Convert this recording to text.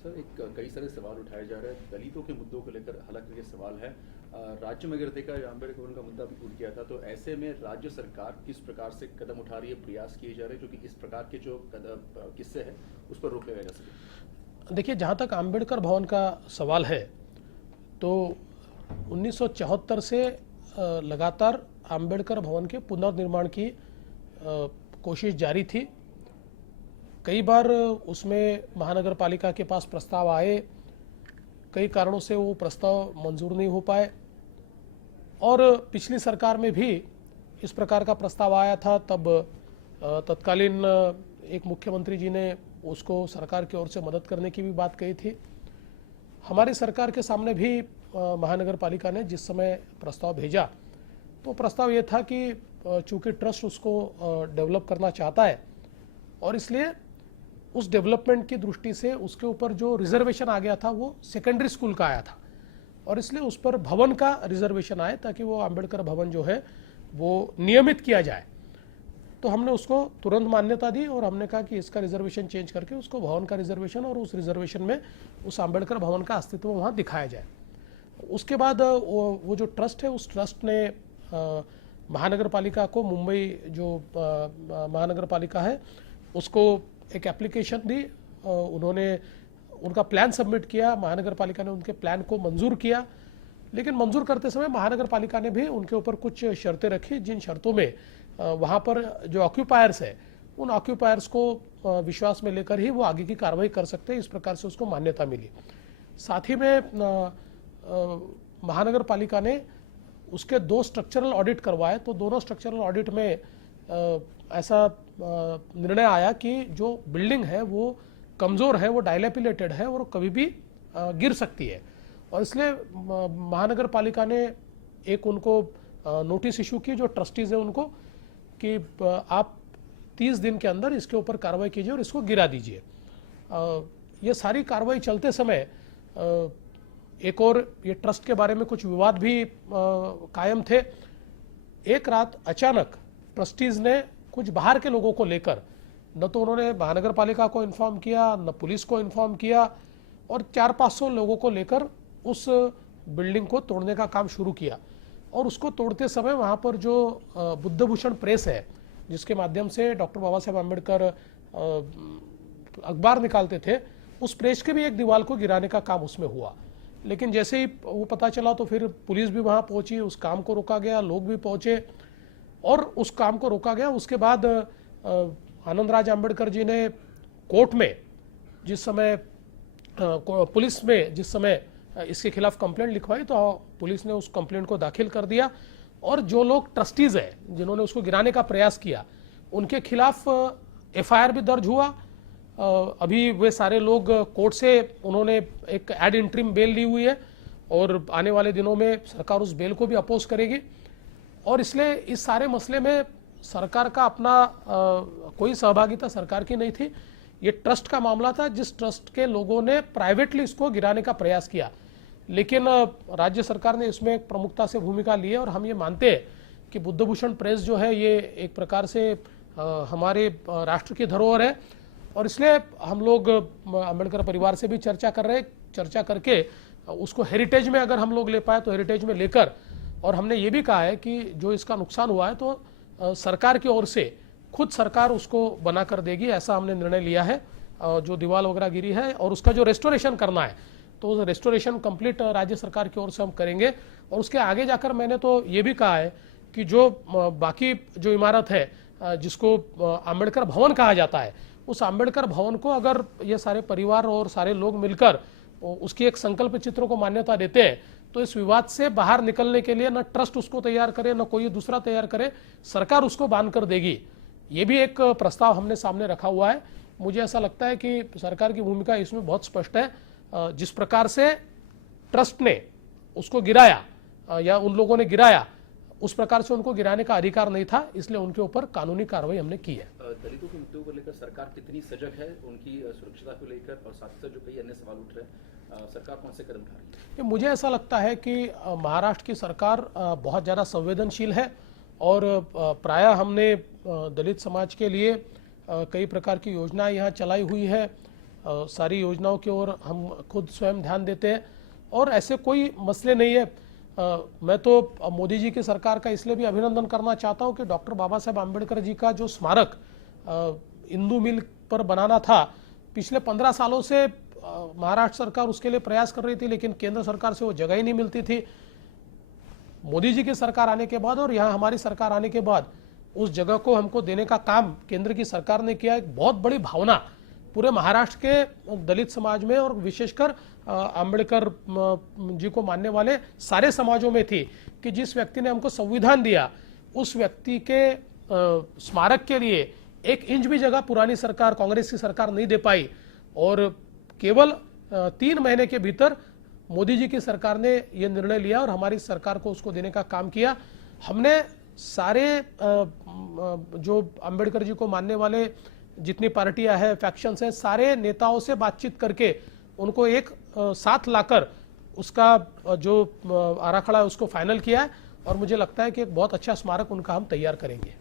Sir, कई सारे सवाल उठाए जा रहे हैं दलितों के मुद्दों को लेकर। हालांकि ये सवाल है राज्य में अगर देखा जाए, अम्बेडकर भवन का मुद्दा भी उठ गया था, तो ऐसे में राज्य सरकार किस प्रकार से कदम उठा रही है, प्रयास किए जा रहे हैं, क्योंकि इस प्रकार के जो किस्से हैं उस पर रोक लगाया जा सके। देखिए, जहाँ तक अम्बेडकर भवन का सवाल है तो 1974 से लगातार अम्बेडकर भवन के पुनर्निर्माण की कोशिश जारी थी। कई बार उसमें महानगर पालिका के पास प्रस्ताव आए, कई कारणों से वो प्रस्ताव मंजूर नहीं हो पाए, और पिछली सरकार में भी इस प्रकार का प्रस्ताव आया था। तब तत्कालीन एक मुख्यमंत्री जी ने उसको सरकार की ओर से मदद करने की भी बात कही थी। हमारी सरकार के सामने भी महानगर पालिका ने जिस समय प्रस्ताव भेजा तो प्रस्ताव ये था कि चूंकि ट्रस्ट उसको डेवलप करना चाहता है और इसलिए उस डेवलपमेंट की दृष्टि से उसके ऊपर जो रिजर्वेशन आ गया था वो सेकेंडरी स्कूल का आया था, और इसलिए उस पर भवन का रिजर्वेशन आए ताकि वो अम्बेडकर भवन जो है वो नियमित किया जाए। तो हमने उसको तुरंत मान्यता दी और हमने कहा कि इसका रिजर्वेशन चेंज करके उसको भवन का रिजर्वेशन, और उस रिजर्वेशन में उस अम्बेडकर भवन का अस्तित्व वहाँ दिखाया जाए। उसके बाद वो जो ट्रस्ट है, उस ट्रस्ट ने महानगर पालिका को, मुंबई जो महानगर पालिका है उसको एक एप्लीकेशन दी। उन्होंने उनका प्लान सबमिट किया, महानगर पालिका ने उनके प्लान को मंजूर किया, लेकिन मंजूर करते समय महानगर पालिका ने भी उनके ऊपर कुछ शर्तें रखी, जिन शर्तों में वहाँ पर जो ऑक्यूपायर्स है उन ऑक्यूपायर्स को विश्वास में लेकर ही वो आगे की कार्रवाई कर सकते हैं। इस प्रकार से उसको मान्यता मिली। साथ ही में महानगर पालिका ने उसके 2 स्ट्रक्चरल ऑडिट करवाए, तो दोनों स्ट्रक्चरल ऑडिट में ऐसा निर्णय आया कि जो बिल्डिंग है वो कमज़ोर है, वो डायलेपिलेटेड है और कभी भी गिर सकती है, और इसलिए महानगर पालिका ने एक उनको नोटिस इशू की, जो ट्रस्टीज़ हैं उनको, कि आप 30 दिन के अंदर इसके ऊपर कार्रवाई कीजिए और इसको गिरा दीजिए। ये सारी कार्रवाई चलते समय एक और ये ट्रस्ट के बारे में कुछ विवाद भी कायम थे। एक रात अचानक ट्रस्टीज़ ने कुछ बाहर के लोगों को लेकर, न तो उन्होंने महानगर पालिका को इन्फॉर्म किया, न पुलिस को इन्फॉर्म किया, और 400-500 लोगों को लेकर उस बिल्डिंग को तोड़ने का काम शुरू किया। और उसको तोड़ते समय वहाँ पर जो बुद्धभूषण प्रेस है, जिसके माध्यम से डॉक्टर बाबा साहेब आम्बेडकर अखबार निकालते थे, उस प्रेस के भी एक दीवार को गिराने का काम उसमें हुआ। लेकिन जैसे ही वो पता चला तो फिर पुलिस भी वहाँ पहुँची, उस काम को रोका गया, लोग भी पहुँचे और उस काम को रोका गया। उसके बाद आनंदराज आम्बेडकर जी ने कोर्ट में जिस समय पुलिस में जिस समय इसके खिलाफ कंप्लेंट लिखवाई, तो पुलिस ने उस कंप्लेंट को दाखिल कर दिया, और जो लोग ट्रस्टीज़ हैं जिन्होंने उसको गिराने का प्रयास किया उनके खिलाफ एफआईआर भी दर्ज हुआ। अभी वे सारे लोग कोर्ट से उन्होंने एक एड इंट्रीम बेल ली हुई है, और आने वाले दिनों में सरकार उस बेल को भी अपोज करेगी। और इसलिए इस सारे मसले में सरकार का अपना कोई सहभागिता सरकार की नहीं थी। ये ट्रस्ट का मामला था, जिस ट्रस्ट के लोगों ने प्राइवेटली इसको गिराने का प्रयास किया, लेकिन राज्य सरकार ने इसमें प्रमुखता से भूमिका ली है। और हम ये मानते हैं कि बुद्धभूषण प्रेस जो है ये एक प्रकार से हमारे राष्ट्र की धरोहर है, और इसलिए हम लोग अम्बेडकर परिवार से भी चर्चा कर रहे हैं, चर्चा करके उसको हेरिटेज में अगर हम लोग ले पाए तो हेरिटेज में लेकर, और हमने ये भी कहा है कि जो इसका नुकसान हुआ है तो सरकार की ओर से खुद सरकार उसको बना कर देगी, ऐसा हमने निर्णय लिया है। जो दीवार वगैरह गिरी है और उसका जो रेस्टोरेशन करना है तो रेस्टोरेशन कंप्लीट राज्य सरकार की ओर से हम करेंगे। और उसके आगे जाकर मैंने तो ये भी कहा है कि जो बाकी जो इमारत है जिसको अम्बेडकर भवन कहा जाता है, उस अम्बेडकर भवन को अगर ये सारे परिवार और सारे लोग मिलकर उसकी एक संकल्प चित्र को मान्यता देते हैं तो इस विवाद से बाहर निकलने के लिए न ट्रस्ट उसको तैयार करे, न कोई दूसरा तैयार करे, सरकार उसको बांध कर देगी। ये भी एक प्रस्ताव हमने सामने रखा हुआ है। मुझे ऐसा लगता है कि सरकार की भूमिका इसमें बहुत स्पष्ट है। जिस प्रकार से ट्रस्ट ने उसको गिराया या उन लोगों ने गिराया, उस प्रकार से उनको गिराने का अधिकार नहीं था, इसलिए उनके ऊपर कानूनी कार्रवाई हमने की है। दलितों के मुद्दों को लेकर सरकार कितनी सजग है, उनकी सुरक्षा को लेकर, और साथ साथ जो कई अन्य सवाल उठ रहे हैं, सरकार कौन से कदम उठा रही है? मुझे ऐसा लगता है कि महाराष्ट्र की सरकार बहुत ज़्यादा संवेदनशील है, और प्रायः हमने दलित समाज के लिए कई प्रकार की योजनाएं यहाँ चलाई हुई है। सारी योजनाओं की ओर हम खुद स्वयं ध्यान देते हैं और ऐसे कोई मसले नहीं है। मैं तो मोदी जी की सरकार का इसलिए भी अभिनंदन करना चाहता हूं कि डॉक्टर बाबा साहेब आम्बेडकर जी का जो स्मारक इंदू मिल पर बनाना था, पिछले 15 सालों से महाराष्ट्र सरकार उसके लिए प्रयास कर रही थी, लेकिन केंद्र सरकार से वो जगह ही नहीं मिलती थी। मोदी जी की सरकार आने के बाद और यहाँ हमारी सरकार आने के बाद उस जगह को हमको देने का काम केंद्र की सरकार ने किया। एक बहुत बड़ी भावना पूरे महाराष्ट्र के दलित समाज में और विशेषकर आम्बेडकर जी को मानने वाले सारे समाजों में थी कि जिस व्यक्ति ने हमको संविधान दिया उस व्यक्ति के स्मारक के लिए 1 इंच भी जगह पुरानी सरकार, कांग्रेस की सरकार नहीं दे पाई और केवल 3 महीने के भीतर मोदी जी की सरकार ने यह निर्णय लिया और हमारी सरकार को उसको देने का काम किया। हमने सारे जो आम्बेडकर जी को मानने वाले जितनी पार्टियां हैं, फैक्शंस हैं, सारे नेताओं से बातचीत करके उनको एक साथ लाकर उसका जो आराखड़ा है उसको फाइनल किया है और मुझे लगता है कि एक बहुत अच्छा स्मारक उनका हम तैयार करेंगे।